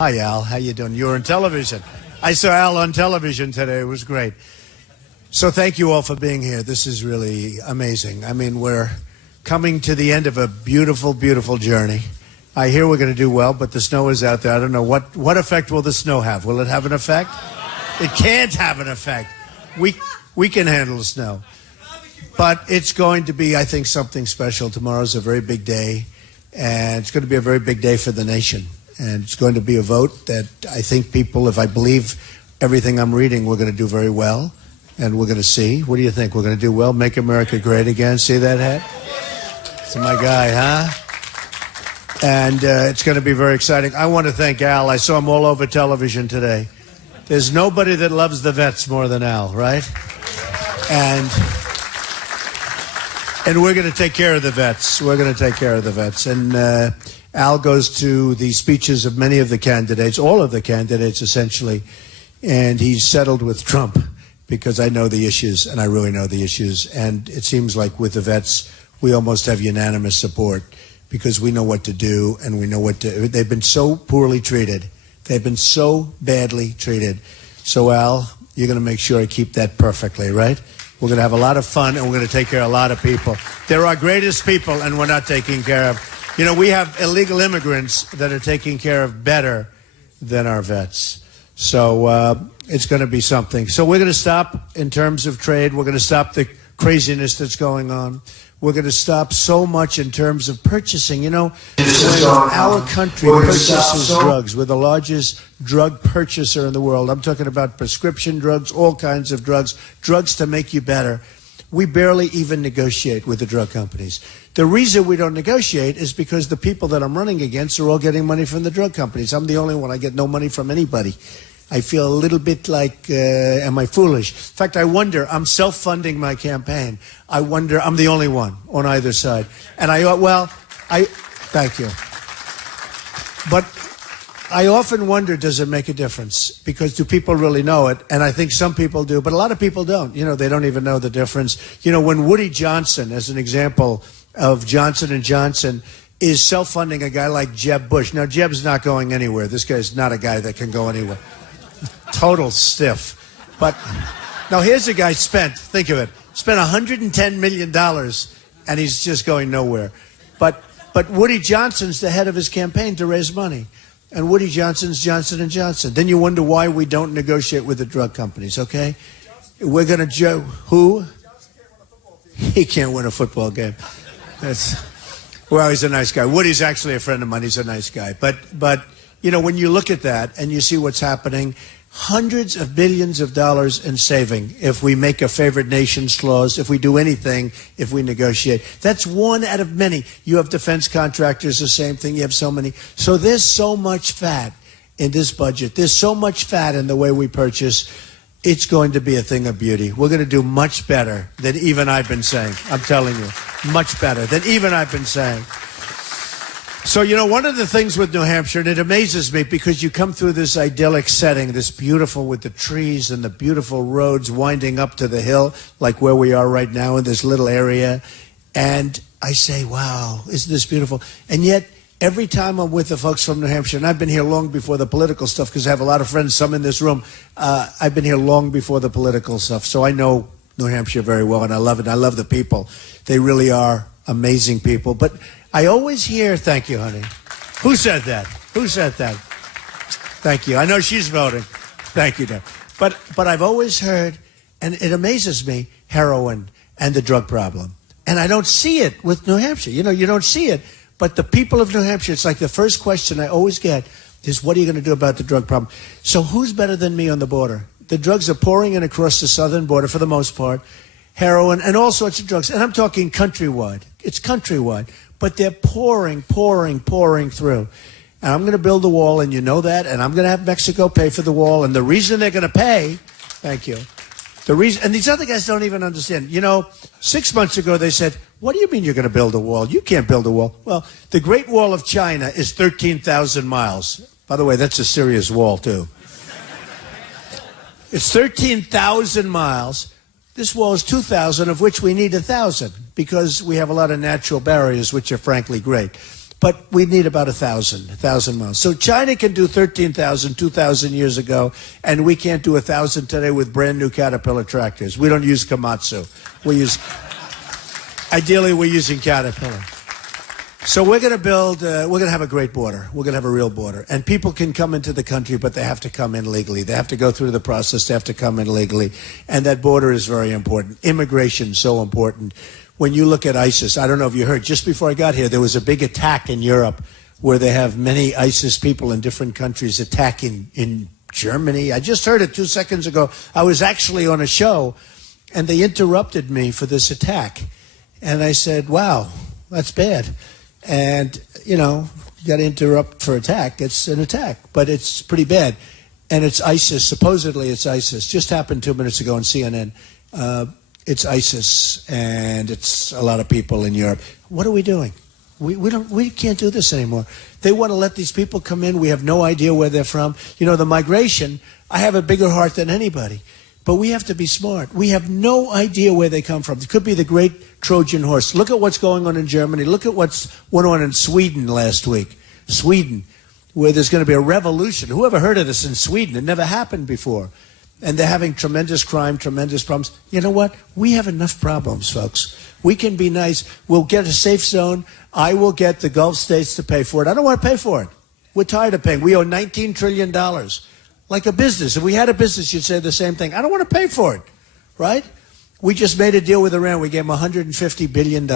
Hi, Al. How you doing? You were on television. I saw Al on television today. It was great. So thank you all for being here. This is really amazing. I mean, we're coming to the end of a beautiful, beautiful journey. I hear we're going to do well, but the snow is out there. I don't know. What effect will the snow have? Will it have an effect? It can't have an effect. We can handle the snow. But it's going to be, I think, something special. Tomorrow's a very big day, and it's going to be a very big day for the nation. And it's going to be a vote that I think people, if I believe everything I'm reading, we're going to do very well. And we're going to see. What do you think? We're going to do well? Make America great again? See that hat? It's my guy, huh? And it's going to be very exciting. I want to thank Al. I saw him all over television today. There's nobody that loves the vets more than Al, right? And we're going to take care of the vets. We're going to take care of the vets. And Al goes to the speeches of many of the candidates, all of the candidates essentially, and he's settled with Trump because I know the issues, and I really know the issues. And it seems like with the vets, we almost have unanimous support because we know what to do and we know what to. They've been so poorly treated. They've been so badly treated. So, Al, you're going to make sure I keep that perfectly, right? We're going to have a lot of fun, and we're going to take care of a lot of people. They're our greatest people, and we're not taking care of. You know, we have illegal immigrants that are taken care of better than our vets. So it's going to be something. So we're going to stop in terms of trade. We're going to stop the craziness that's going on. We're going to stop so much in terms of purchasing. You know, when our country purchases drugs, we're the largest drug purchaser in the world. I'm talking about prescription drugs, all kinds of drugs, drugs to make you better. We barely even negotiate with the drug companies. The reason we don't negotiate is because the people that I'm running against are all getting money from the drug companies. I'm the only one. I get no money from anybody. I feel a little bit like, am I foolish? In fact, I wonder, I'm self-funding my campaign. I wonder, I'm the only one on either side. And thank you. But I often wonder, does it make a difference? Because do people really know it? And I think some people do, but a lot of people don't. You know, they don't even know the difference. You know, when Woody Johnson, as an example of Johnson & Johnson, is self-funding a guy like Jeb Bush. Now, Jeb's not going anywhere. This guy's not a guy that can go anywhere. Total stiff. But now here's a guy spent $110 million, and he's just going nowhere. But Woody Johnson's the head of his campaign to raise money. And Woody Johnson's Johnson & Johnson. Then you wonder why we don't negotiate with the drug companies, okay? We're going to who? He can't win a football game. Well, he's a nice guy. Woody's actually a friend of mine. He's a nice guy. But you know, when you look at that and you see what's happening, hundreds of billions of dollars in saving if we make a favored nations clause, if we do anything, if we negotiate. That's one out of many. You have defense contractors, the same thing. You have so many. So there's so much fat in this budget. There's so much fat in the way we purchase. It's going to be a thing of beauty. We're going to do much better than even I've been saying. I'm telling you, much better than even I've been saying. So, you know, one of the things with New Hampshire, and it amazes me because you come through this idyllic setting, this beautiful with the trees and the beautiful roads winding up to the hill, like where we are right now in this little area. And I say, wow, isn't this beautiful? And yet, every time I'm with the folks from New Hampshire, and I've been here long before the political stuff because I have a lot of friends, some in this room. I've been here long before the political stuff. So I know New Hampshire very well, and I love it. I love the people. They really are amazing people. But I always hear, thank you, honey. Who said that? Who said that? Thank you. I know she's voting. Thank you, Deb. But I've always heard, and it amazes me, heroin and the drug problem. And I don't see it with New Hampshire. You know, you don't see it. But the people of New Hampshire, it's like the first question I always get is, what are you going to do about the drug problem? So who's better than me on the border? The drugs are pouring in across the southern border for the most part. Heroin and all sorts of drugs. And I'm talking countrywide. It's countrywide. But they're pouring through. And I'm going to build a wall, and you know that, and I'm going to have Mexico pay for the wall. And the reason they're going to pay, thank you, the reason, and these other guys don't even understand. You know, 6 months ago they said, what do you mean you're going to build a wall? You can't build a wall. Well, the Great Wall of China is 13,000 miles. By the way, that's a serious wall, too. It's 13,000 miles. This wall is 2,000, of which we need 1,000 because we have a lot of natural barriers, which are frankly great. But we need about 1,000 miles. So China can do 13,000, 2,000 years ago, and we can't do 1,000 today with brand new Caterpillar tractors. We don't use Komatsu. Ideally, we're using Caterpillar. So we're going to build, we're going to have a great border. We're going to have a real border. And people can come into the country, but they have to come in legally. They have to go through the process. They have to come in legally. And that border is very important. Immigration is so important. When you look at ISIS, I don't know if you heard, just before I got here, there was a big attack in Europe where they have many ISIS people in different countries attacking in Germany. I just heard it 2 seconds ago. I was actually on a show, and they interrupted me for this attack. And I said, wow, that's bad. And, you know, you got to interrupt for attack. It's an attack, but it's pretty bad. And it's ISIS. Supposedly it's ISIS. Just happened 2 minutes ago on CNN. It's ISIS, and it's a lot of people in Europe. What are we doing? We can't do this anymore. They want to let these people come in. We have no idea where they're from. You know, the migration, I have a bigger heart than anybody. But we have to be smart. We have no idea where they come from. It could be the great Trojan horse. Look at what's going on in Germany. Look at what's went on in Sweden last week. Sweden, where there's going to be a revolution. Who ever heard of this in Sweden? It never happened before. And they're having tremendous crime, tremendous problems. You know what? We have enough problems, folks. We can be nice. We'll get a safe zone. I will get the Gulf states to pay for it. I don't want to pay for it. We're tired of paying. We owe $19 trillion. Like a business. If we had a business, you'd say the same thing. I don't want to pay for it, right? We just made a deal with Iran. We gave them $150 billion,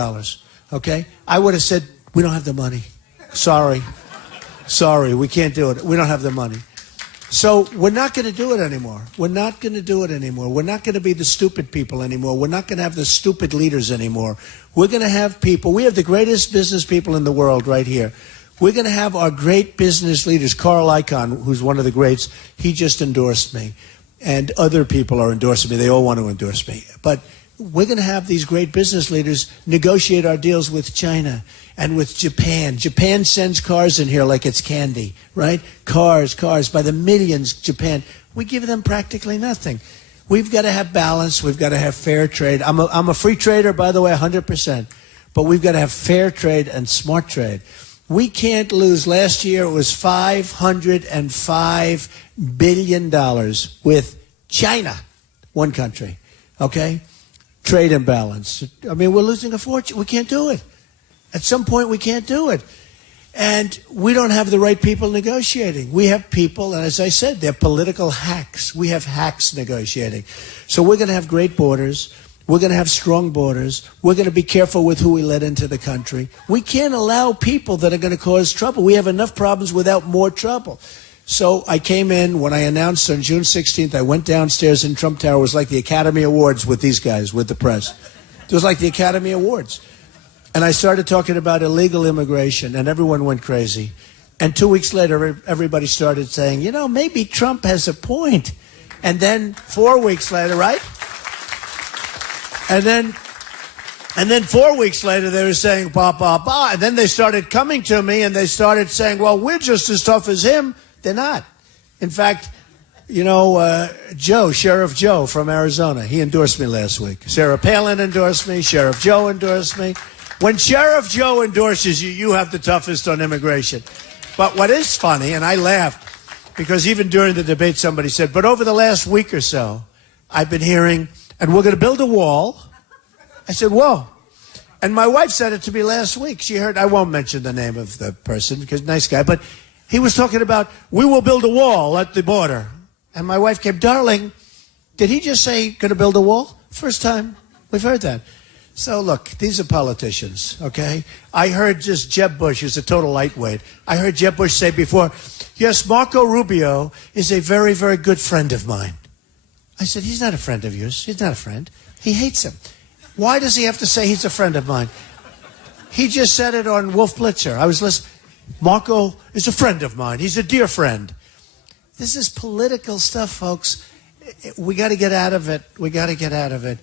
okay? I would have said, we don't have the money. Sorry, we can't do it. We don't have the money. So we're not going to do it anymore. We're not going to do it anymore. We're not going to be the stupid people anymore. We're not going to have the stupid leaders anymore. We're going to have people. We have the greatest business people in the world right here. We're going to have our great business leaders. Carl Icahn, who's one of the greats, he just endorsed me. And other people are endorsing me. They all want to endorse me. But we're going to have these great business leaders negotiate our deals with China and with Japan. Japan sends cars in here like it's candy, right? Cars, by the millions, Japan. We give them practically nothing. We've got to have balance. We've got to have fair trade. I'm a free trader, by the way, 100%. But we've got to have fair trade and smart trade. We can't lose. Last year it was $505 billion with China, one country, okay? Trade imbalance. I mean, we're losing a fortune. We can't do it. At some point, we can't do it. And we don't have the right people negotiating. We have people, and as I said, they're political hacks. We have hacks negotiating. So we're going to have great borders. We're going to have strong borders. We're going to be careful with who we let into the country. We can't allow people that are going to cause trouble. We have enough problems without more trouble. So I came in, when I announced on June 16th, I went downstairs in Trump Tower. It was like the Academy Awards with these guys, with the press. It was like the Academy Awards. And I started talking about illegal immigration, and everyone went crazy. And 2 weeks later, everybody started saying, you know, maybe Trump has a point. And then 4 weeks later, right? And then 4 weeks later, they were saying, bah, bah, bah. And then they started coming to me, and they started saying, well, we're just as tough as him. They're not. In fact, you know, Sheriff Joe from Arizona, he endorsed me last week. Sarah Palin endorsed me. Sheriff Joe endorsed me. When Sheriff Joe endorses you, you have the toughest on immigration. But what is funny, and I laughed, because even during the debate, somebody said, but over the last week or so, I've been hearing, and we're going to build a wall. I said, whoa. And my wife said it to me last week. She heard, I won't mention the name of the person, because nice guy, but he was talking about, we will build a wall at the border. And my wife came, darling, did he just say going to build a wall? First time we've heard that. So look, these are politicians, okay? I heard just Jeb Bush, who's a total lightweight. I heard Jeb Bush say before, yes, Marco Rubio is a very, very good friend of mine. I said, he's not a friend of yours. He's not a friend. He hates him. Why does he have to say he's a friend of mine? He just said it on Wolf Blitzer. I was listening. Marco is a friend of mine. He's a dear friend. This is political stuff, folks. We got to get out of it. We got to get out of it.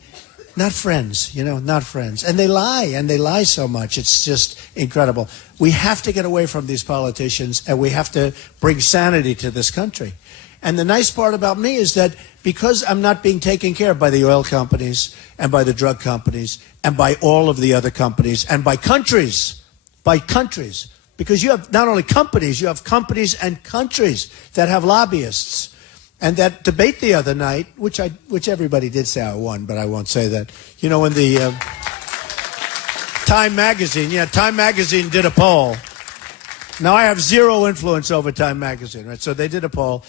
Not friends, you know, not friends. And they lie so much. It's just incredible. We have to get away from these politicians, and we have to bring sanity to this country. And the nice part about me is that because I'm not being taken care of by the oil companies and by the drug companies and by all of the other companies and by countries, because you have not only companies, you have companies and countries that have lobbyists. And that debate the other night, which everybody did say I won, but I won't say that. You know, in the Time Magazine did a poll. Now, I have zero influence over Time Magazine, right? So they did a poll.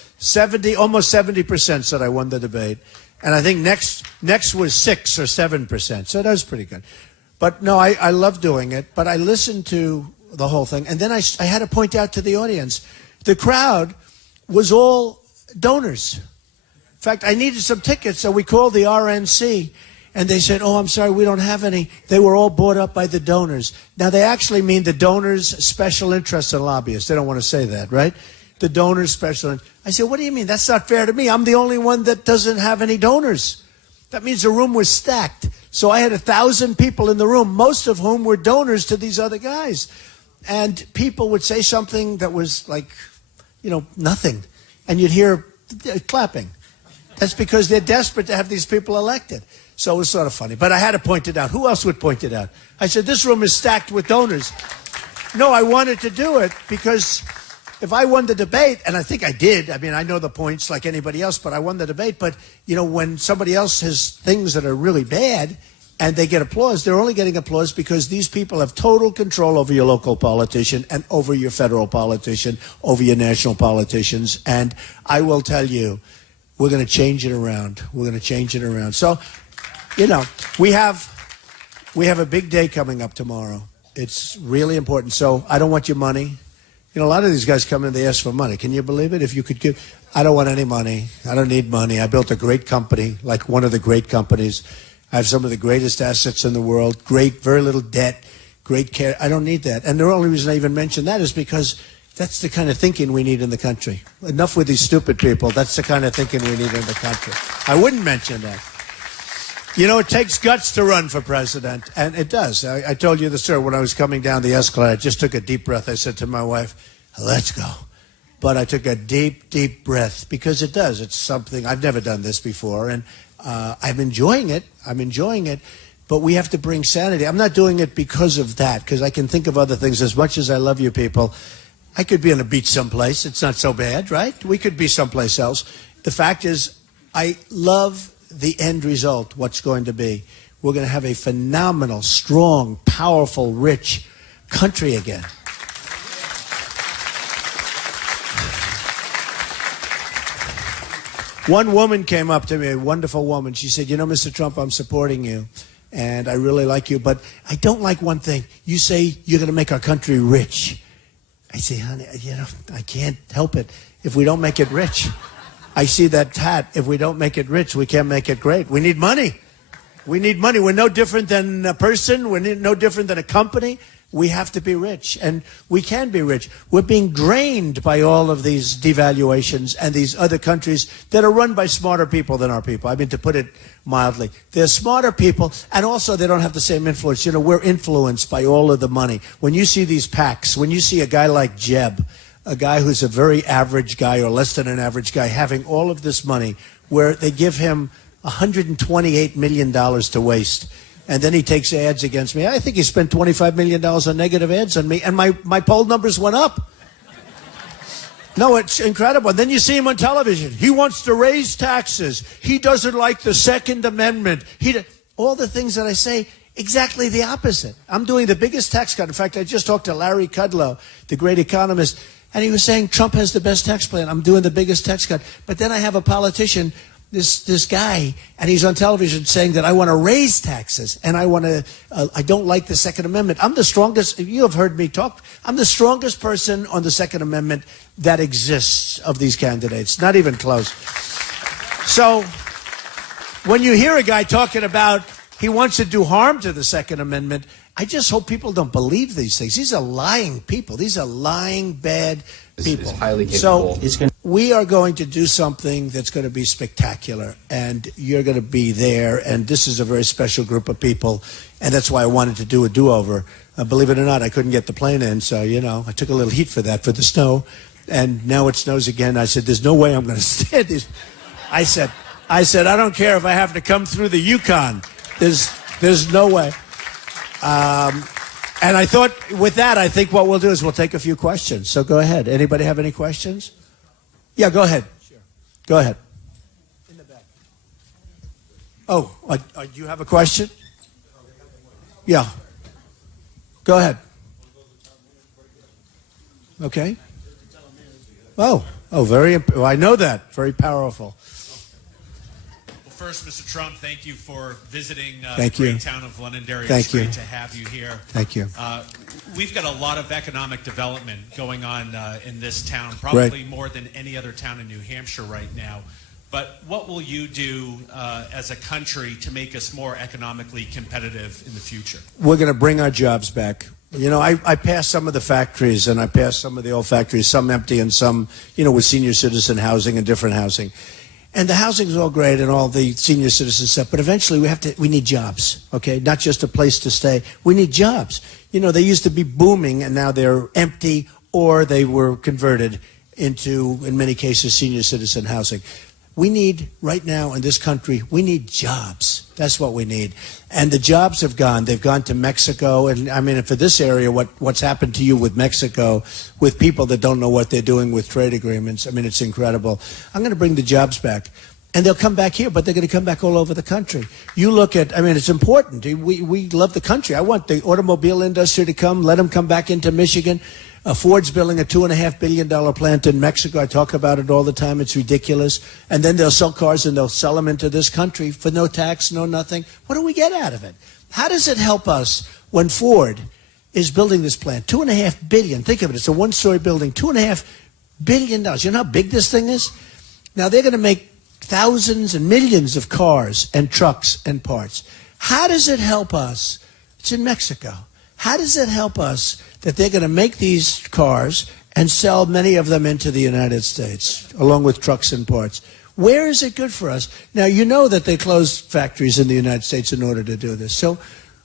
Almost 70% said I won the debate. And I think next was 6 or 7%. So that was pretty good. But no, I love doing it. But I listened to the whole thing. And then I had to point out to the audience, the crowd was all donors. In fact, I needed some tickets, so we called the RNC, and they said, oh, I'm sorry, we don't have any. They were all bought up by the donors. Now, they actually mean the donors' special interests and lobbyists. They don't want to say that, right? The donors' special interest. I said, what do you mean? That's not fair to me. I'm the only one that doesn't have any donors. That means the room was stacked. So I had 1,000 people in the room, most of whom were donors to these other guys. And people would say something that was like, nothing. And you'd hear clapping. That's because they're desperate to have these people elected. So it was sort of funny. But I had to point it out. Who else would point it out? I said, this room is stacked with donors. No, I wanted to do it because if I won the debate, and I think I did, I mean, I know the points like anybody else, but I won the debate. But, when somebody else has things that are really bad and they get applause, they're only getting applause because these people have total control over your local politician and over your federal politician, over your national politicians. And I will tell you, we're going to change it around. We're going to change it around. So, we have a big day coming up tomorrow. It's really important. So I don't want your money. A lot of these guys come in, they ask for money. Can you believe it? If you could give, I don't want any money. I don't need money. I built a great company, like one of the great companies. I have some of the greatest assets in the world, very little debt, great care. I don't need that. And the only reason I even mention that is because that's the kind of thinking we need in the country. Enough with these stupid people. That's the kind of thinking we need in the country. I wouldn't mention that. It takes guts to run for president, and it does. I told you the story when I was coming down the escalator. I just took a deep breath. I said to my wife, let's go. But I took a deep, deep breath because it does. It's something. I've never done this before, and I'm enjoying it. But we have to bring sanity. I'm not doing it because of that, because I can think of other things. As much as I love you people, I could be on a beach someplace. It's not so bad, right? We could be someplace else. The fact is, I love the end result, what's going to be. We're going to have a phenomenal, strong, powerful, rich country again. One woman came up to me, a wonderful woman. She said, Mr. Trump, I'm supporting you, and I really like you, but I don't like one thing. You say you're going to make our country rich. I say, honey, I can't help it if we don't make it rich. I see that hat. If we don't make it rich, we can't make it great. We need money. We need money. We're no different than a person. We're no different than a company. We have to be rich, and we can be rich. We're being drained by all of these devaluations and these other countries that are run by smarter people than our people. I mean, to put it mildly, they're smarter people, and also they don't have the same influence. We're influenced by all of the money. When you see these PACs, when you see a guy like Jeb, a guy who's a very average guy or less than an average guy, having all of this money where they give him $128 million to waste. And then he takes ads against me. I think he spent $25 million on negative ads on me, and my poll numbers went up. No, it's incredible. And then you see him on television. He wants to raise taxes. He doesn't like the Second Amendment. All the things that I say, exactly the opposite. I'm doing the biggest tax cut. In fact, I just talked to Larry Kudlow, the great economist, and he was saying Trump has the best tax plan. I'm doing the biggest tax cut. But then I have a politician, this guy, and he's on television saying that I want to raise taxes and I don't like the Second Amendment. I'm the strongest. You have heard me talk. I'm the strongest person on the Second Amendment that exists of these candidates. Not even close. So when you hear a guy talking about he wants to do harm to the Second Amendment, I just hope people don't believe these things. These are lying people. These are lying, bad people. It's highly capable. So we are going to do something that's going to be spectacular, and you're going to be there, and this is a very special group of people, and that's why I wanted to do a do-over. Believe it or not, I couldn't get the plane in, so, I took a little heat for that, for the snow, and now it snows again. I said, there's no way I'm going to stand this. I said, I don't care if I have to come through the Yukon. There's no way. And I thought, with that, I think what we'll do is we'll take a few questions. So go ahead. Anybody have any questions? Yeah, go ahead. Sure. Go ahead. In the back. Oh, do you have a question? Yeah. Go ahead. Okay. Oh, well, I know that. Very powerful. First, Mr. Trump, thank you for visiting the great town of Londonderry. It's great to have you here. Thank you. We've got a lot of economic development going on in this town, probably more than any other town in New Hampshire right now. But what will you do as a country to make us more economically competitive in the future? We're going to bring our jobs back. You know, I passed some of the factories, and I passed some of the old factories, some empty and some, with senior citizen housing and different housing. And the housing is all great and all the senior citizen stuff, but eventually we need jobs, okay? Not just a place to stay. We need jobs. They used to be booming, and now they're empty, or they were converted into, in many cases, senior citizen housing. We need, right now in this country, we need jobs. That's what we need. And the jobs have gone. They've gone to Mexico. And I mean, for this area, what's happened to you with Mexico, with people that don't know what they're doing with trade agreements, I mean, it's incredible. I'm going to bring the jobs back. And they'll come back here, but they're going to come back all over the country. You look at, I mean, it's important. We love the country. I want the automobile industry to come. Let them come back into Michigan. Ford's building a $2.5 billion plant in Mexico. I talk about it all the time. It's ridiculous. And then they'll sell cars and they'll sell them into this country for no tax, no nothing. What do we get out of it? How does it help us when Ford is building this plant? $2.5 billion. Think of it. It's a one-story building. $2.5 billion. You know how big this thing is? Now they're going to make thousands and millions of cars and trucks and parts. How does it help us? It's in Mexico. How does it help us that they're going to make these cars and sell many of them into the United States, along with trucks and parts? Where is it good for us? Now, you know that they closed factories in the United States in order to do this. So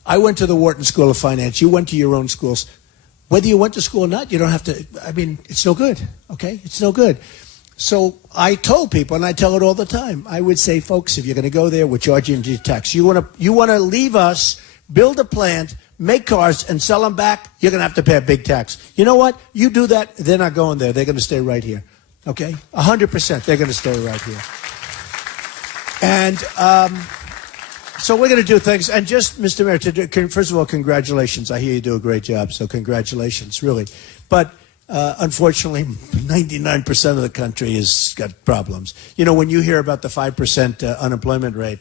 I went to the Wharton School of Finance. You went to your own schools. Whether you went to school or not, you don't have to. I mean, it's no good, okay? It's no good. So I told people, and I tell it all the time, I would say, folks, if you're going to go there, we're charging you tax. You want to leave us, build a plant, make cars, and sell them back, you're going to have to pay a big tax. You know what? You do that, they're not going there. They're going to stay right here. Okay? 100%. They're going to stay right here. And so we're going to do things. And just, Mr. Mayor, first of all, congratulations. I hear you do a great job, so congratulations, really. But unfortunately, 99% of the country has got problems. When you hear about the 5% unemployment rate,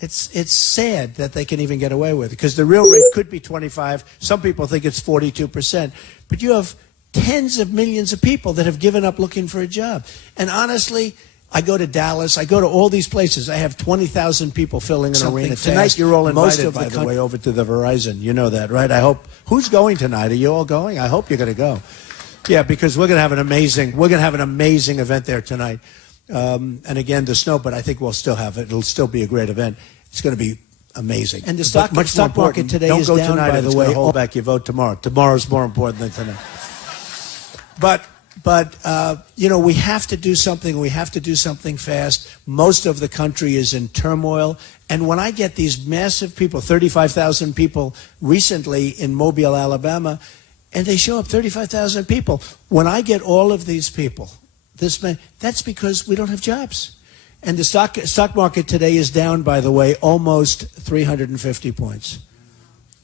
it's sad that they can even get away with it, because the real rate could be 25. Some people think it's 42%. But you have tens of millions of people that have given up looking for a job. And honestly, I go to Dallas. I go to all these places. I have 20,000 people filling an arena. Tonight, you're all invited, by the way, over to the Verizon. You know that, right? I hope. Who's going tonight? Are you all going? I hope you're going to go. Yeah, because we're going to have an amazing event there tonight. And again, the snow, but I think we'll still have it. It'll still be a great event. It's going to be amazing. And the stock market today is down, tonight, by the way. Hold back your vote tomorrow. Tomorrow's more important than tonight. But we have to do something. We have to do something fast. Most of the country is in turmoil. And when I get these massive people, 35,000 people recently in Mobile, Alabama, and they show up, 35,000 people. When I get all of these people, that's because we don't have jobs. And the stock market today is down, by the way, almost 350 points.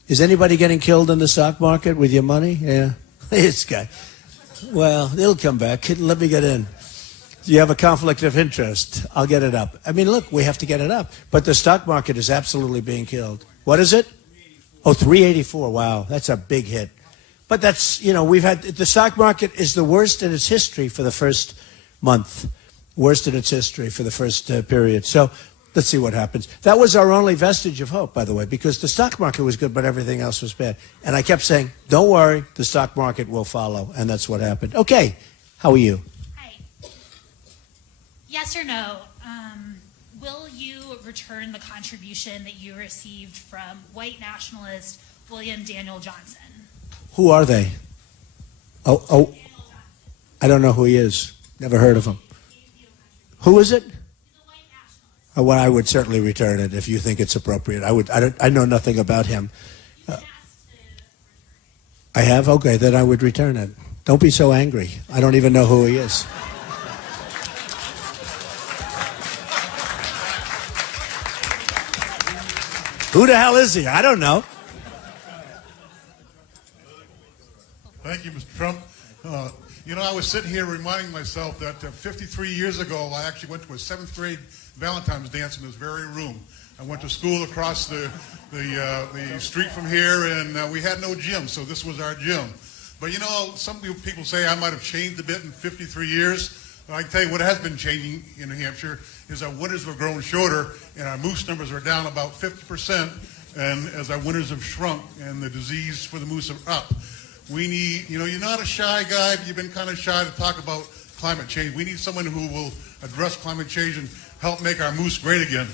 Is anybody getting killed in the stock market with your money? Yeah. This guy. Well, it'll come back. Let me get in. You have a conflict of interest. I'll get it up. I mean, look, we have to get it up. But the stock market is absolutely being killed. What is it? 384. Oh, 384. Wow, that's a big hit. But that's, the stock market is the worst in its history for the first month. Worst in its history for the first period. So let's see what happens. That was our only vestige of hope, by the way, because the stock market was good, but everything else was bad. And I kept saying, don't worry, the stock market will follow. And that's what happened. Okay, how are you? Hi. Yes or no, will you return the contribution that you received from white nationalist William Daniel Johnson? Who are they? Oh, I don't know who he is. Never heard of him. Who is it? Oh, well, I would certainly return it if you think it's appropriate. I know nothing about him. I have? Okay, then I would return it. Don't be so angry. I don't even know who he is. Who the hell is he? I don't know. Thank you, Mr. Trump. I was sitting here reminding myself that 53 years ago, I actually went to a 7th grade Valentine's dance in this very room. I went to school across the street from here, and we had no gym, so this was our gym. But some people say I might have changed a bit in 53 years. But I can tell you what has been changing in New Hampshire is our winters have grown shorter, and our moose numbers are down about 50%, and as our winters have shrunk, and the disease for the moose are up. We need, you're not a shy guy, but you've been kind of shy to talk about climate change. We need someone who will address climate change and help make our moose great again.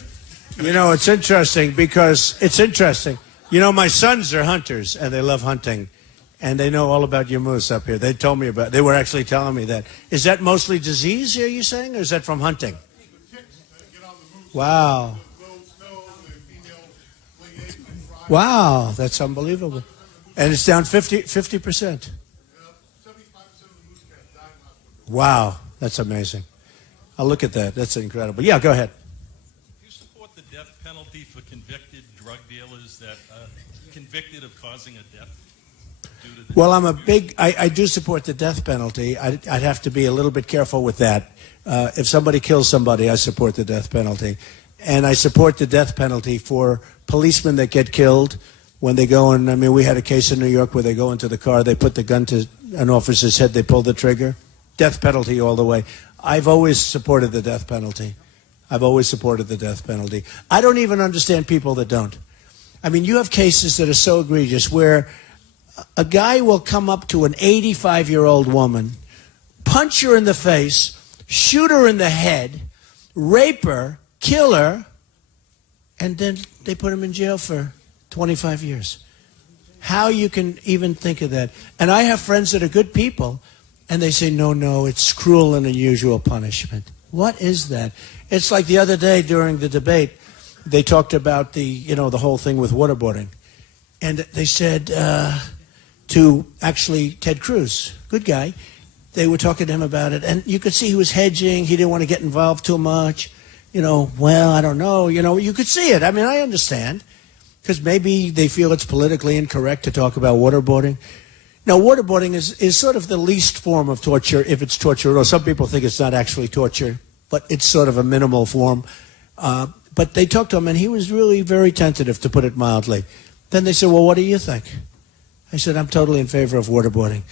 It's interesting because my sons are hunters and they love hunting and they know all about your moose up here. They were actually telling me that. Is that mostly disease, are you saying, or is that from hunting? Wow. Wow, that's unbelievable. And it's down 50%. Wow, that's amazing. I'll look at that. That's incredible. Yeah, go ahead. Do you support the death penalty for convicted drug dealers that are convicted of causing a death? Well, I do support the death penalty. I'd have to be a little bit careful with that. If somebody kills somebody, I support the death penalty. And I support the death penalty for policemen that get killed when they go in. We had a case in New York where they go into the car, they put the gun to an officer's head, they pull the trigger. Death penalty all the way. I've always supported the death penalty. I don't even understand people that don't. You have cases that are so egregious where a guy will come up to an 85-year-old woman, punch her in the face, shoot her in the head, rape her, kill her, and then they put him in jail for 25 years. How you can even think of that? And I have friends that are good people, and they say, no, it's cruel and unusual punishment. What is that? It's like the other day during the debate, they talked about the whole thing with waterboarding. And they said to actually Ted Cruz, good guy, they were talking to him about it, and you could see he was hedging. He didn't want to get involved too much. Well, I don't know. You could see it. I understand. Because maybe they feel it's politically incorrect to talk about waterboarding. Now, waterboarding is sort of the least form of torture, if it's torture at all. Some people think it's not actually torture, but it's sort of a minimal form. But they talked to him, and he was really very tentative, to put it mildly. Then they said, well, what do you think? I said, I'm totally in favor of waterboarding.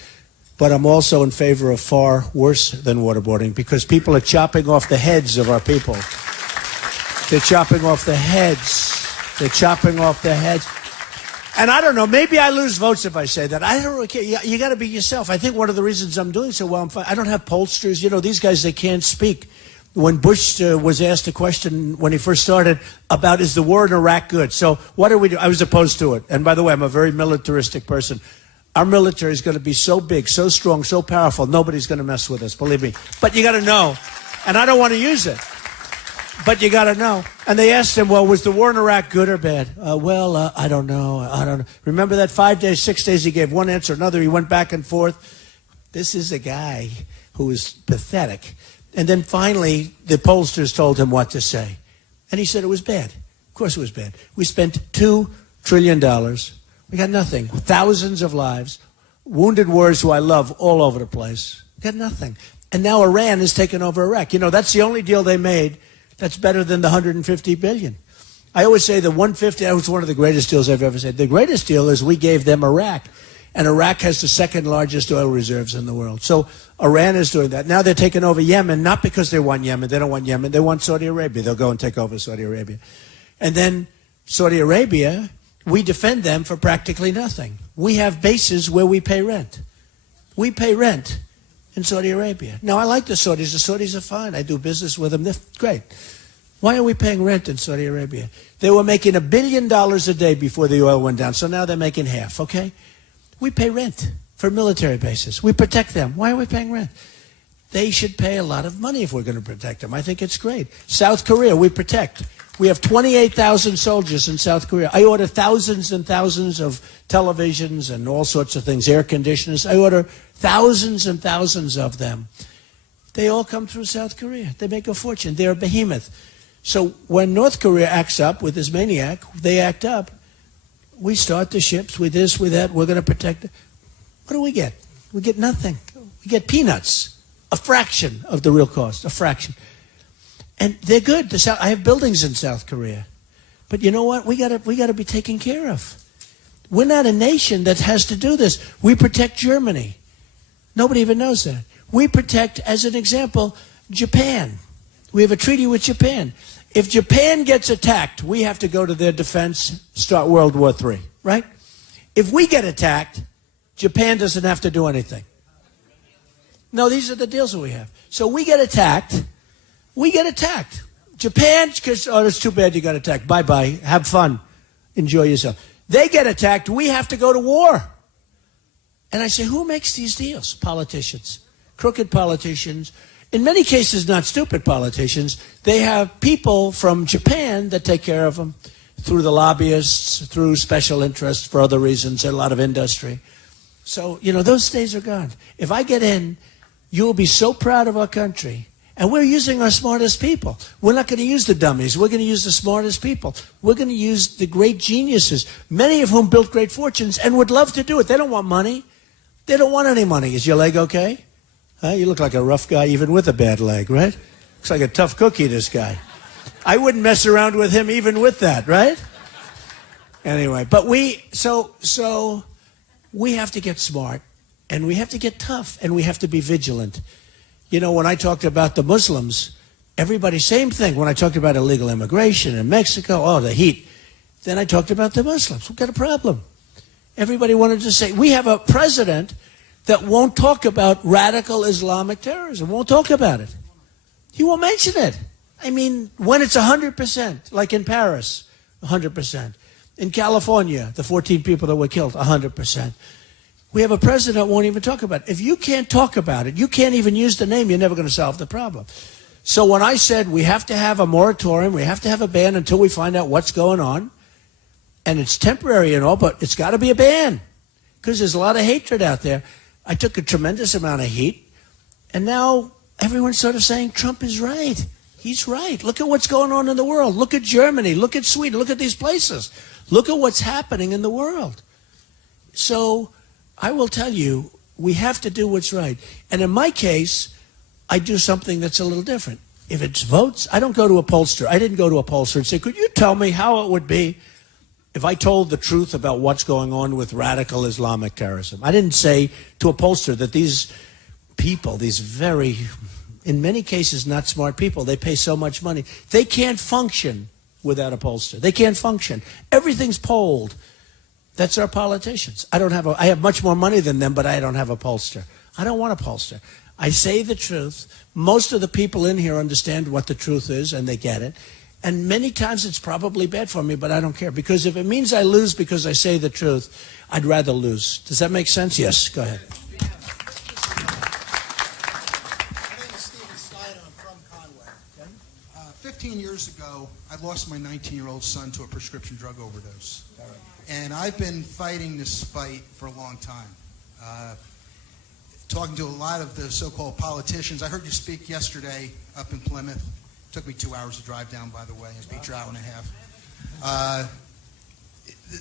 But I'm also in favor of far worse than waterboarding, because people are chopping off the heads of our people. They're chopping off the heads. And I don't know, maybe I lose votes if I say that. I don't really care. You got to be yourself. I think one of the reasons I'm doing so well, I don't have pollsters. These guys, they can't speak. When Bush was asked a question when he first started about, is the war in Iraq good? So what do we do? I was opposed to it. And by the way, I'm a very militaristic person. Our military is going to be so big, so strong, so powerful, nobody's going to mess with us, believe me. But you got to know. And I don't want to use it. But you got to know. And they asked him, well, was the war in Iraq good or bad? I don't know. Remember that 5 days, 6 days, he gave one answer, another. He went back and forth. This is a guy who is pathetic. And then finally, the pollsters told him what to say. And he said it was bad. Of course it was bad. We spent $2 trillion. We got nothing. Thousands of lives. Wounded warriors who I love all over the place. We got nothing. And now Iran has taken over Iraq. That's the only deal they made that's better than the $150 billion. I always say the $150, that was one of the greatest deals I've ever said. The greatest deal is we gave them Iraq. And Iraq has the second largest oil reserves in the world. So Iran is doing that. Now they're taking over Yemen, not because they want Yemen. They don't want Yemen. They want Saudi Arabia. They'll go and take over Saudi Arabia. And then Saudi Arabia, we defend them for practically nothing. We have bases where we pay rent. We pay rent in Saudi Arabia. Now, I like the Saudis. The Saudis are fine. I do business with them. They're great. Why are we paying rent in Saudi Arabia? They were making $1 billion a day before the oil went down, so now they're making half, okay? We pay rent for military bases. We protect them. Why are we paying rent? They should pay a lot of money if we're going to protect them. I think it's great. South Korea, we protect. We have 28,000 soldiers in South Korea. I order thousands and thousands of televisions and all sorts of things, air conditioners. I order thousands and thousands of them. They all come through South Korea. They make a fortune. They're a behemoth. So when North Korea acts up with this maniac, they act up. We start the ships with this, with that. We're going to protect it. What do we get? We get nothing. We get peanuts. A fraction of the real cost. A fraction. And they're good. I have buildings in South Korea. But you know what? We got to be taken care of. We're not a nation that has to do this. We protect Germany. Nobody even knows that. We protect, as an example, Japan. We have a treaty with Japan. If Japan gets attacked, we have to go to their defense, start World War III, right? If we get attacked, Japan doesn't have to do anything. No, these are the deals that we have. So we get attacked. We get attacked. Japan, because, oh, it's too bad you got attacked. Bye-bye. Have fun. Enjoy yourself. They get attacked. We have to go to war. And I say, who makes these deals? Politicians. Crooked politicians. In many cases, not stupid politicians. They have people from Japan that take care of them through the lobbyists, through special interests for other reasons, and a lot of industry. So, those days are gone. If I get in, you will be so proud of our country. And we're using our smartest people. We're not going to use the dummies. We're going to use the smartest people. We're going to use the great geniuses, many of whom built great fortunes and would love to do it. They don't want money. They don't want any money. Is your leg okay? You look like a rough guy even with a bad leg, right? Looks like a tough cookie, this guy. I wouldn't mess around with him even with that, right? Anyway, but so we have to get smart, and we have to get tough, and we have to be vigilant. When I talked about the Muslims, everybody, same thing. When I talked about illegal immigration in Mexico, oh, the heat. Then I talked about the Muslims. We've got a problem. Everybody wanted to say, we have a president that won't talk about radical Islamic terrorism, won't talk about it. He won't mention it. I mean, when it's 100%, like in Paris, 100%. In California, the 14 people that were killed, 100%. We have a president that won't even talk about it. If you can't talk about it, you can't even use the name, you're never going to solve the problem. So when I said we have to have a moratorium, we have to have a ban until we find out what's going on, and it's temporary and all, but it's got to be a ban because there's a lot of hatred out there. I took a tremendous amount of heat, and now everyone's sort of saying Trump is right. He's right. Look at what's going on in the world. Look at Germany. Look at Sweden. Look at these places. Look at what's happening in the world. So I will tell you, we have to do what's right. And in my case, I do something that's a little different. If it's votes, I don't go to a pollster. I didn't go to a pollster and say, could you tell me how it would be if I told the truth about what's going on with radical Islamic terrorism? I didn't say to a pollster that these people, these very, in many cases, not smart people, they pay so much money. They can't function without a pollster. They can't function. Everything's polled. That's our politicians. I have much more money than them, but I don't have a pollster. I don't want a pollster. I say the truth. Most of the people in here understand what the truth is, and they get it. And many times it's probably bad for me, but I don't care. Because if it means I lose because I say the truth, I'd rather lose. Does that make sense? Yes, go ahead. My name is Stephen Snyder. I'm from Conway. 15 years ago, I lost my 19-year-old son to a prescription drug overdose. And I've been fighting this fight for a long time. Talking to a lot of the so-called politicians. I heard you speak yesterday up in Plymouth. Took me 2 hours to drive down, by the way. It's beat your hour and a half.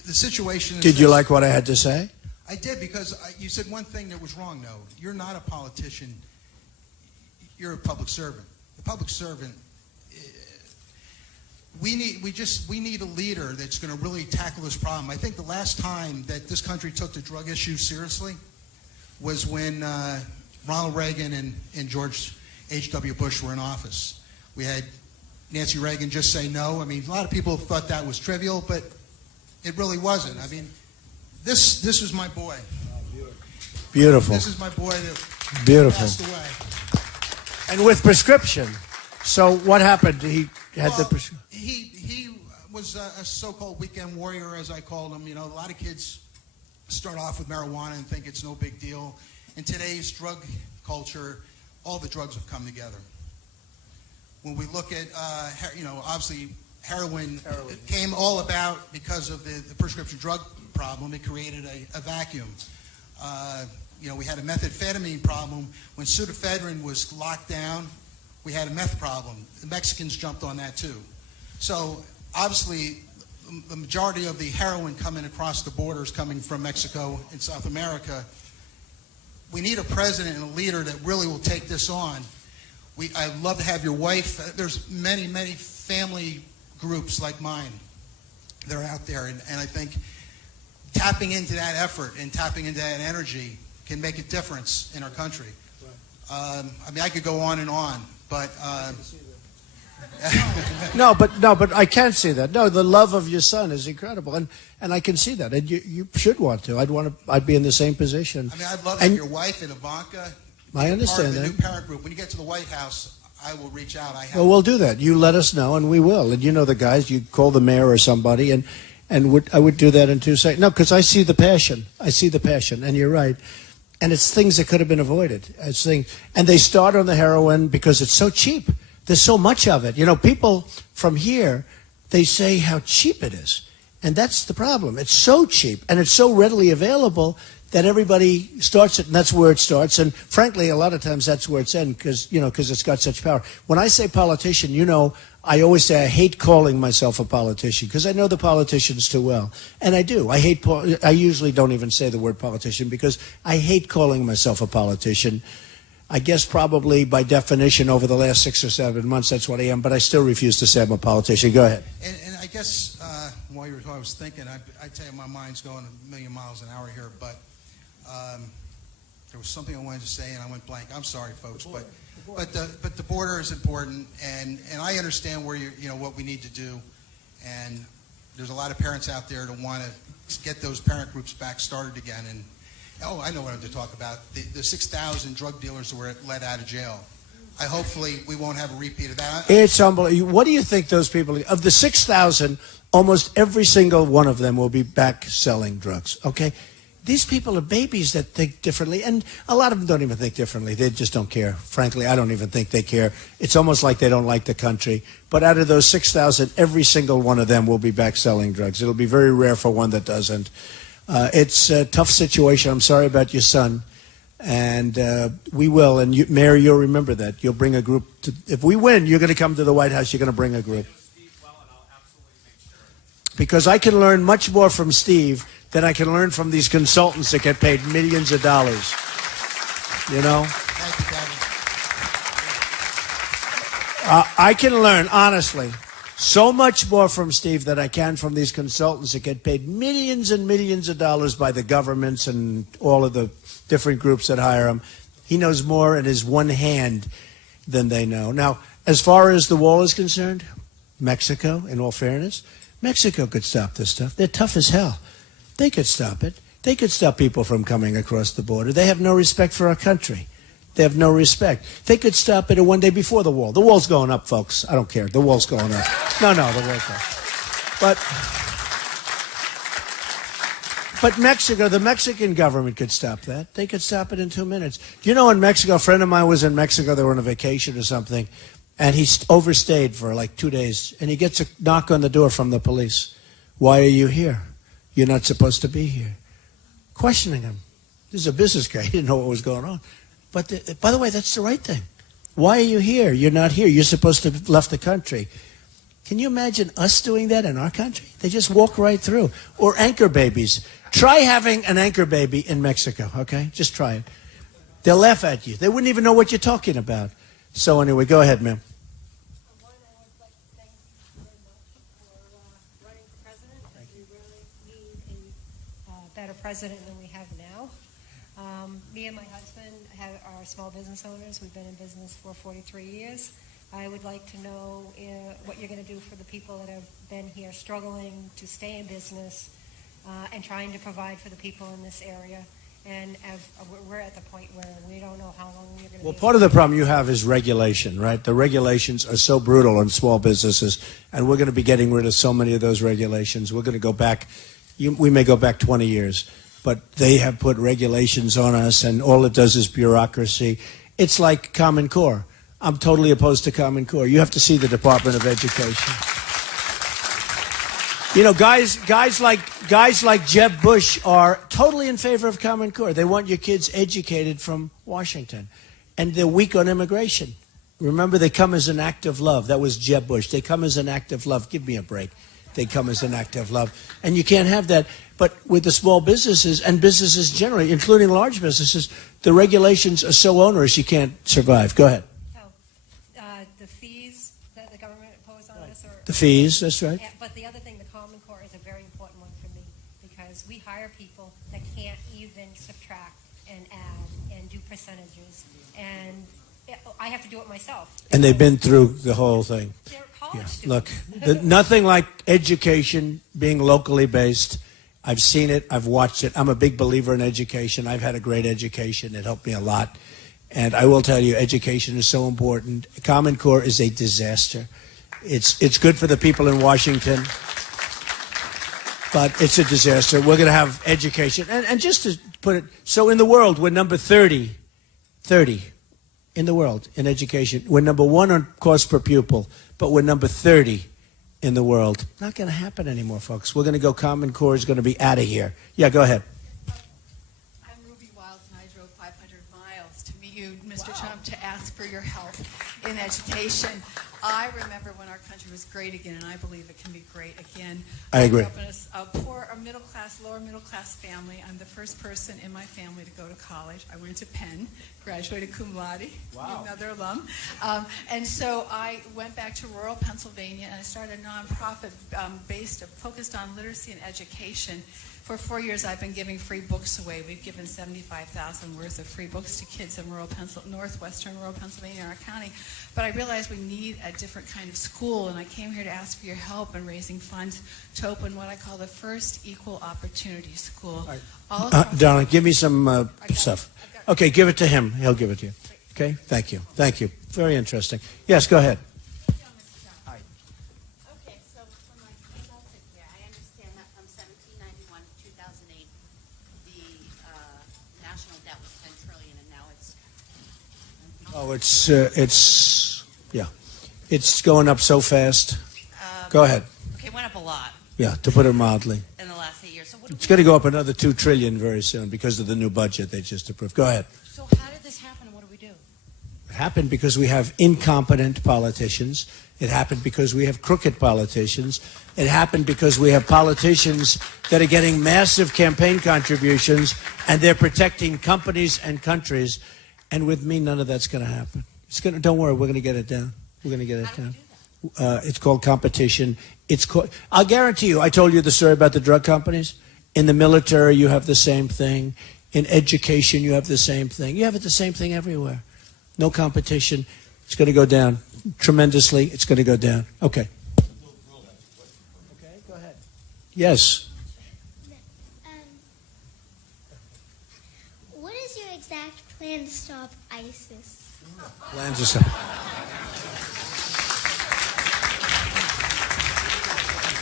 The situation is... Did you like what I had to say? I did, because you said one thing that was wrong, though. You're not a politician. You're a public servant. The public servant... We need a leader that's going to really tackle this problem. I think the last time that this country took the drug issue seriously was when Ronald Reagan and George H.W. Bush were in office. We had Nancy Reagan just say no. I mean, a lot of people thought that was trivial, but it really wasn't. I mean, this was my boy. Beautiful. This is my boy that Beautiful. passed away. And with prescription. So what happened? He had the prescription. He was a so-called weekend warrior, as I called him. You know, a lot of kids start off with marijuana and think it's no big deal. In today's drug culture, all the drugs have come together. When we look at, obviously heroin came all about because of the prescription drug problem. It created a vacuum. We had a methamphetamine problem. When pseudoephedrine was locked down, we had a meth problem. The Mexicans jumped on that too. So obviously, the majority of the heroin coming across the borders coming from Mexico and South America, we need a president and a leader that really will take this on. I'd love to have your wife. There's many, many family groups like mine that are out there, and I think tapping into that effort and tapping into that energy can make a difference in our country. Right. I could go on and on, but no, but I can't see that. No, the love of your son is incredible, and I can see that, and you should want to. I'd be in the same position. I'd love to have your wife and Ivanka. I understand part of the that. new parent group. When you get to the White House, I will reach out. Well, we'll do that. You let us know, and we will. And you know the guys. You call the mayor or somebody, and I would do that in 2 seconds. No, because I see the passion. And you're right. And it's things that could have been avoided. And they start on the heroin because it's so cheap. There's so much of it. People from here, they say how cheap it is. And that's the problem. It's so cheap, and it's so readily available that everybody starts it, and that's where it starts. And frankly, a lot of times that's where it's ends because it's got such power. When I say politician, I always say I hate calling myself a politician because I know the politicians too well. And I do. I usually don't even say the word politician because I hate calling myself a politician. I guess probably by definition over the last 6 or 7 months, that's what I am, but I still refuse to say I'm a politician. Go ahead. And I guess while you were talking, I was thinking, I tell you, my mind's going a million miles an hour here, but there was something I wanted to say and I went blank. I'm sorry, folks, but the border is important, and I understand where what we need to do, and there's a lot of parents out there that want to get those parent groups back started again. And I know what I'm to talk about. The 6,000 drug dealers that were let out of jail. Hopefully we won't have a repeat of that. It's unbelievable. What do you think those people, of the 6,000, almost every single one of them will be back selling drugs, okay? These people are babies that think differently, and a lot of them don't even think differently. They just don't care. Frankly, I don't even think they care. It's almost like they don't like the country. But out of those 6,000, every single one of them will be back selling drugs. It'll be very rare for one that doesn't. It's a tough situation. I'm sorry about your son. And we will. And Mayor, you'll remember that. You'll bring a group. If we win, you're going to come to the White House. You're going to bring a group. Because I can learn much more from Steve than I can learn from these consultants that get paid millions of dollars. Thank you, Daddy. I can learn, honestly, so much more from Steve than I can from these consultants that get paid millions and millions of dollars by the governments and all of the different groups that hire him. He knows more in his one hand than they know. Now, as far as the wall is concerned, Mexico, in all fairness, Mexico could stop this stuff. They're tough as hell. They could stop it. They could stop people from coming across the border. They have no respect for our country. They have no respect. They could stop it one day before the wall. The wall's going up, folks. I don't care. The wall's going up. No, the wall's up. But Mexico, the Mexican government could stop that. They could stop it in 2 minutes. In Mexico, a friend of mine was in Mexico. They were on a vacation or something, and he overstayed for like 2 days, and he gets a knock on the door from the police. Why are you here? You're not supposed to be here. Questioning him. This is a business guy. He didn't know what was going on. But by the way, that's the right thing. Why are you here? You're not here. You're supposed to have left the country. Can you imagine us doing that in our country? They just walk right through. Or anchor babies. Try having an anchor baby in Mexico, okay? Just try it. They'll laugh at you. They wouldn't even know what you're talking about. So anyway, go ahead, ma'am. Better president than we have now. Me and my husband are small business owners. We've been in business for 43 years. I would like to know what you're going to do for the people that have been here struggling to stay in business and trying to provide for the people in this area. And we're at the point where we don't know how long we're going to be. Well, part of the problem you have is regulation, right? The regulations are so brutal on small businesses, and we're going to be getting rid of so many of those regulations. We're going to go back. We may go back 20 years, but they have put regulations on us, and all it does is bureaucracy. It's like Common Core. I'm totally opposed to Common Core. You have to see the Department of Education. You know, guys like Jeb Bush are totally in favor of Common Core. They want your kids educated from Washington, and they're weak on immigration. Remember, they come as an act of love. That was Jeb Bush. They come as an act of love. Give me a break. They come as an act of love, and you can't have that. But with the small businesses and businesses generally, including large businesses, the regulations are so onerous you can't survive. Go ahead. The fees that the government impose on us are... The fees, that's right. But the other thing, the Common Core is a very important one for me because we hire people that can't even subtract and add and do percentages. And I have to do it myself. And they've been through the whole thing. They're college students. Look, nothing like education being locally based. I've seen it. I've watched it. I'm a big believer in education. I've had a great education. It helped me a lot. And I will tell you, education is so important. Common Core is a disaster. It's good for the people in Washington, but it's a disaster. We're going to have education. And just to put it, so in the world, we're number 30 in the world in education. We're number 1 on cost per pupil, but we're number 30 in the world. Not going to happen anymore, folks. We're going to go. Common Core is going to be out of here. Yeah, go ahead. I'm Ruby Wiles, and I drove 500 miles to meet you, Mr. Trump, to ask for your help in education. I remember when our country was great again, and I believe it can be great again. I agree. I grew up in a middle class, lower middle class family. I'm the first person in my family to go to college. I went to Penn, graduated cum laude, another alum. And so I went back to rural Pennsylvania, and I started a nonprofit focused on literacy and education. For 4 years, I've been giving free books away. We've given 75,000 worth of free books to kids in northwestern rural Pennsylvania, our county. But I realized we need a different kind of school, and I came here to ask for your help in raising funds to open what I call the first equal opportunity school. Darling, give me some stuff. Okay, give it to him. He'll give it to you. Okay, thank you. Thank you. Very interesting. Yes, go ahead. Okay, so for my consultant here, I understand that from 1791 to 2008, the national debt was 10 trillion, and now it's... It's going up so fast. Go ahead. Okay, it went up a lot Yeah, to put it mildly. in the last 8 years. So It's going to go up another $2 trillion very soon because of the new budget they just approved. Go ahead. So how did this happen, and what do we do? It happened because we have incompetent politicians. It happened because we have crooked politicians. It happened because we have politicians that are getting massive campaign contributions, and they're protecting companies and countries. And with me, none of that's going to happen. Don't worry, we're going to get it down. We're going to get it down. It's called competition. I'll guarantee you, I told you the story about the drug companies. In the military, you have the same thing. In education, you have the same thing. You have the same thing everywhere. No competition. It's going to go down tremendously. It's going to go down. Okay. Okay, go ahead. Yes. What is your exact plan to stop ISIS? Plans to stop.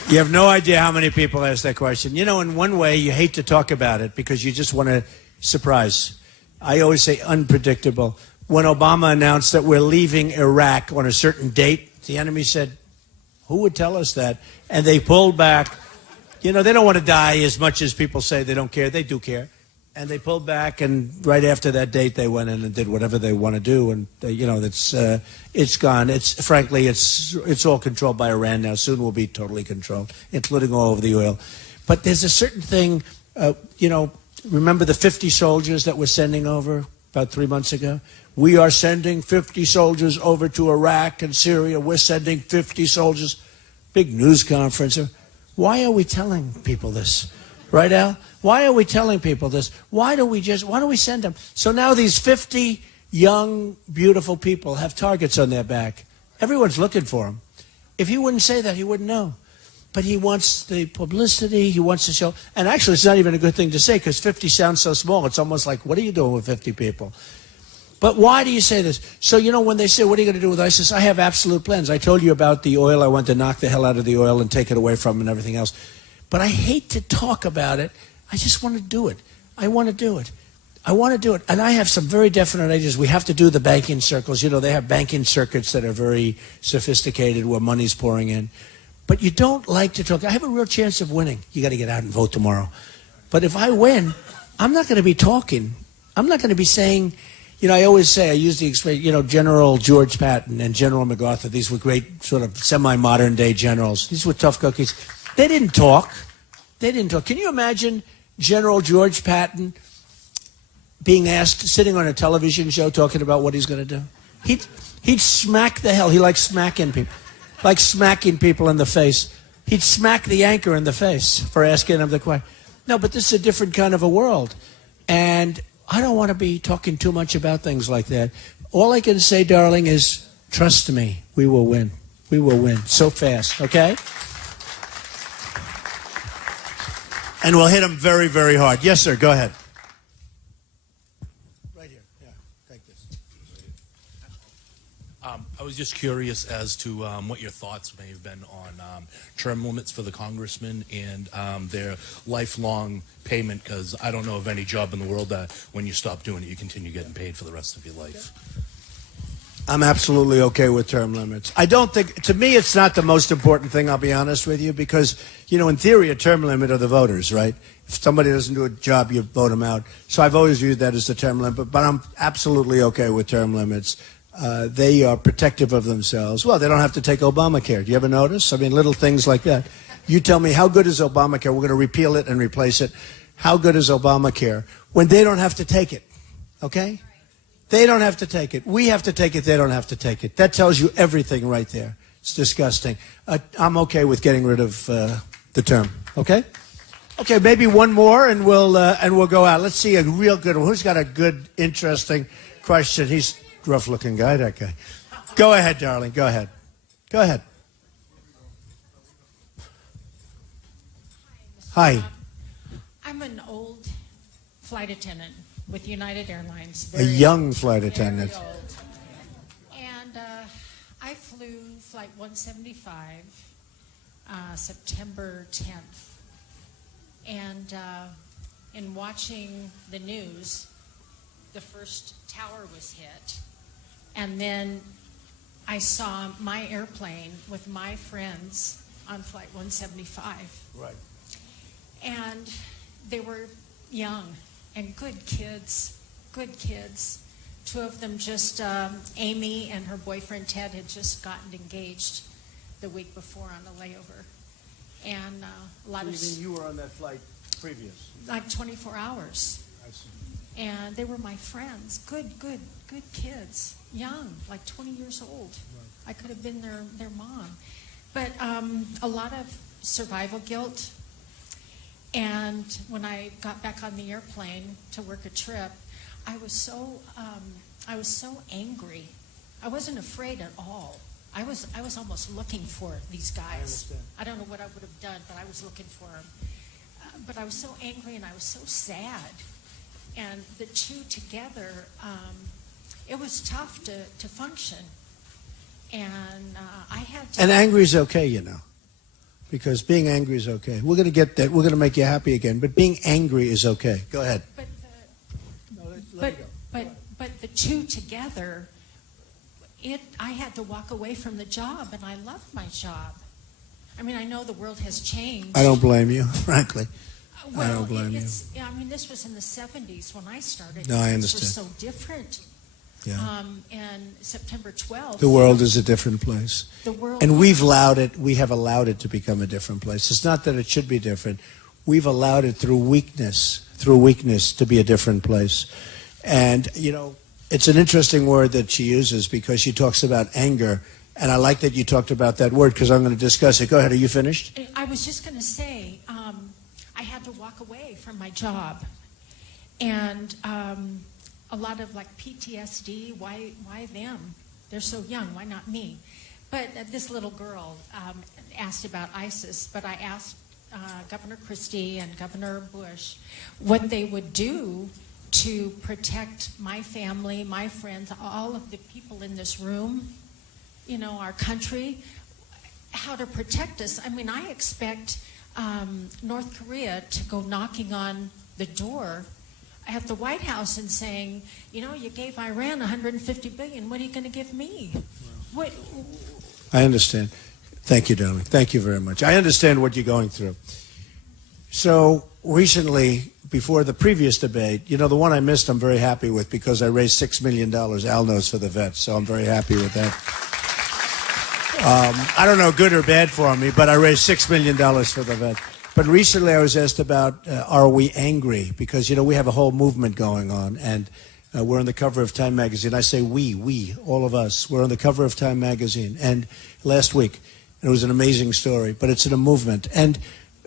You have no idea how many people ask that question. You know, in one way, you hate to talk about it because you just want to surprise. I always say unpredictable. When Obama announced that we're leaving Iraq on a certain date, the enemy said, who would tell us that? And they pulled back. You know, they don't want to die as much as people say they don't care. They do care. And they pulled back, and right after that date, they went in and did whatever they want to do. And, it's gone. Frankly, it's all controlled by Iran now. Soon will be totally controlled, including all of the oil. But there's a certain thing, remember the 50 soldiers that we're sending over about 3 months ago? We are sending 50 soldiers over to Iraq and Syria. We're sending 50 soldiers. Big news conference. Why are we telling people this? Right, Al? Why are we telling people this? Why do we send them? So now these 50 young, beautiful people have targets on their back. Everyone's looking for them. If he wouldn't say that, he wouldn't know. But he wants the publicity. He wants to show. And actually, it's not even a good thing to say because 50 sounds so small. It's almost like, what are you doing with 50 people? But why do you say this? So, when they say, what are you going to do with ISIS? I have absolute plans. I told you about the oil. I want to knock the hell out of the oil and take it away from them and everything else. But I hate to talk about it. I just want to do it. I want to do it. And I have some very definite ideas. We have to do the banking circles. They have banking circuits that are very sophisticated where money's pouring in. but you don't like to talk. I have a real chance of winning. You got to get out and vote tomorrow. But if I win, I'm not going to be talking. I'm not going to be saying, I always say, I use the expression, General George Patton and General MacArthur, these were great sort of semi-modern day generals. These were tough cookies. They didn't talk. Can you imagine General George Patton being asked, sitting on a television show talking about what he's going to do? He'd smack the hell. He likes smacking people. Like smacking people in the face. He'd smack the anchor in the face for asking him the question. No, but this is a different kind of a world. And I don't want to be talking too much about things like that. All I can say, darling, is trust me. We will win. We will win so fast, okay? And we'll hit them very, very hard. Yes, sir. Go ahead. Right here. Yeah. Take this. I was just curious as to what your thoughts may have been on term limits for the congressmen and their lifelong payment, because I don't know of any job in the world that when you stop doing it, you continue getting paid for the rest of your life. I'm absolutely okay with term limits. I don't think, to me, it's not the most important thing, I'll be honest with you, because, in theory, a term limit are the voters, right? If somebody doesn't do a job, you vote them out. So I've always viewed that as the term limit, but I'm absolutely okay with term limits. They are protective of themselves. Well, they don't have to take Obamacare. Do you ever notice? I mean, little things like that. You tell me, how good is Obamacare? We're going to repeal it and replace it. How good is Obamacare? When they don't have to take it, okay? They don't have to take it. We have to take it. They don't have to take it. That tells you everything right there. It's disgusting. I'm okay with getting rid of the term. Okay? Okay, maybe one more, and we'll go out. Let's see a real good one. Who's got a good, interesting question? He's a rough-looking guy, that guy. Go ahead, darling. Go ahead. Go ahead. Hi. I'm an old flight attendant with United Airlines. A young flight attendant. Very old. And I flew Flight 175 September 10th. And in watching the news, the first tower was hit. And then I saw my airplane with my friends on Flight 175. Right. And they were young and good kids. Two of them just, Amy and her boyfriend Ted had just gotten engaged the week before on a layover. And a lot of... You were on that flight previous? Like 24 hours. I see. And they were my friends. Good kids. Young, like 20 years old. Right. I could have been their mom. But a lot of survival guilt. And when I got back on the airplane to work a trip, I was so angry. I wasn't afraid at all. I was almost looking for these guys. I don't know what I would have done, but I was looking for them. But I was so angry and I was so sad. And the two together, it was tough to function. And I had to... And angry is okay, because being angry is okay. We're going to get that. We're going to make you happy again. But being angry is okay. Go ahead. But the two together, I had to walk away from the job, and I loved my job. I mean, I know the world has changed. I don't blame you, frankly. Well, I don't blame you. I mean, this was in the 70s when I started. No, I understand. It was so different. Yeah. And September 12th. The world is a different place. The world. And we have allowed it to become a different place. It's not that it should be different. We've allowed it through weakness to be a different place. And, it's an interesting word that she uses because she talks about anger. And I like that you talked about that word because I'm going to discuss it. Go ahead. Are you finished? I was just going to say, I had to walk away from my job. And a lot of PTSD, why them? They're so young, why not me? But this little girl asked about ISIS, but I asked Governor Christie and Governor Bush what they would do to protect my family, my friends, all of the people in this room, our country, how to protect us. I mean, I expect North Korea to go knocking on the door at the White House and saying, you gave Iran $150 billion. What are you going to give me? What? I understand. Thank you, darling. Thank you very much. I understand what you're going through. So recently, before the previous debate, you know, the one I missed I'm very happy with because I raised $6 million, Al knows, for the vets, so I'm very happy with that. I don't know, good or bad for me, but I raised $6 million for the vets. But recently I was asked about, are we angry? Because, you know, we have a whole movement going on, and we're on the cover of Time magazine. I say we, all of us. We're on the cover of Time magazine. And last week, it was an amazing story, but it's in a movement. And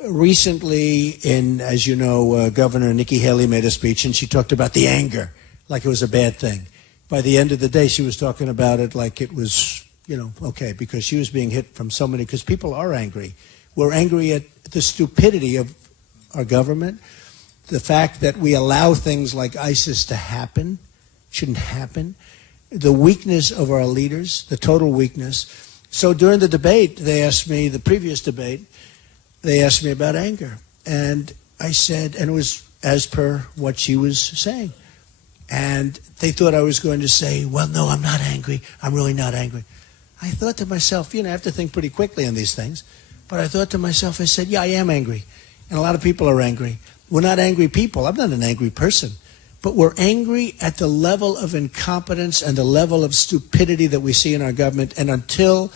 recently, as you know, Governor Nikki Haley made a speech, and she talked about the anger, like it was a bad thing. By the end of the day, she was talking about it like it was, you know, okay, because she was being hit from so many, because people are angry. We're angry at the stupidity of our government, the fact that we allow things like ISIS to happen, shouldn't happen, the weakness of our leaders, the total weakness. So during the debate, they asked me, the previous debate, they asked me about anger. And I said, and it was as per what she was saying. And they thought I was going to say, well, no, I'm not angry. I'm really not angry. I thought to myself, you know, I have to think pretty quickly on these things. But I thought to myself, I said, yeah, I am angry. And a lot of people are angry. We're not angry people. I'm not an angry person. But we're angry at the level of incompetence and the level of stupidity that we see in our government. And until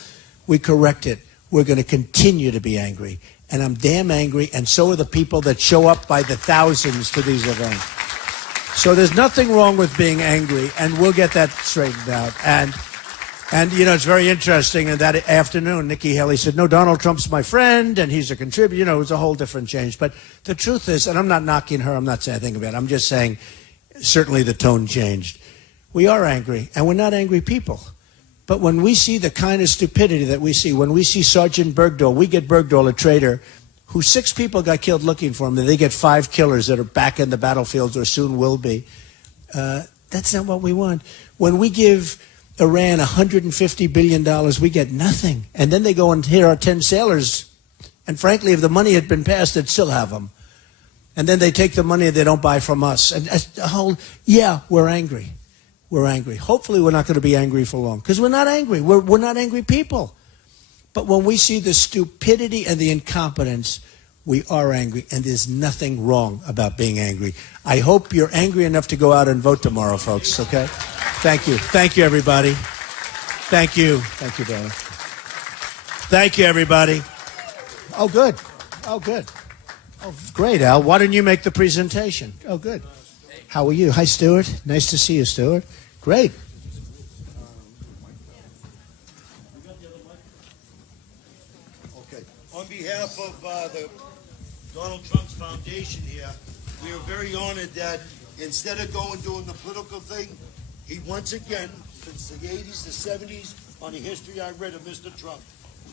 we correct it, we're going to continue to be angry. And I'm damn angry, and so are the people that show up by the thousands to these events. So there's nothing wrong with being angry, and we'll get that straightened out. And you know, it's very interesting. And that afternoon, Nikki Haley said, no, Donald Trump's my friend, and he's a contributor. You know, it was a whole different change. But the truth is, and I'm not knocking her, I'm not saying anything about it, I'm just saying, certainly the tone changed. We are angry, and we're not angry people. But when we see the kind of stupidity that we see, when we see Sergeant Bergdahl, we get Bergdahl, a traitor, who 6 people got killed looking for him, and they get 5 killers that are back in the battlefields or soon will be. That's not what we want. When we give Iran $150 billion, we get nothing. And then they go and hit our 10 sailors. And frankly, if the money had been passed, they'd still have them. And then they take the money and they don't buy from us. And yeah, we're angry. We're angry. Hopefully we're not going to be angry for long, because we're not angry. We're not angry people. But when we see the stupidity and the incompetence, we are angry, and there's nothing wrong about being angry. I hope you're angry enough to go out and vote tomorrow, folks, okay? Thank you. Thank you, everybody. Thank you. Thank you, darling. Thank you, everybody. Oh, good. Oh, good. Oh, great, Al. Why didn't you make the presentation? Oh, good. How are you? Hi, Stuart. Nice to see you, Stuart. Great. Okay. On behalf of the Donald Trump's foundation here, we are very honored that instead of doing the political thing, he once again, since the 80s, the 70s, on the history I read of Mr. Trump,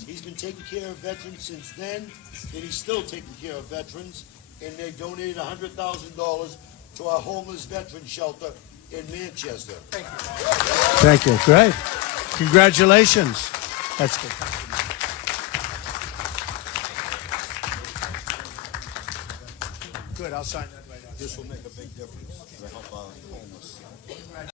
he's been taking care of veterans since then, and he's still taking care of veterans, and they donated $100,000 to our homeless veteran shelter in Manchester. Thank you. Thank you. Great. Congratulations. That's good. Good. I'll sign that right now. This will make a big difference to help our homeless.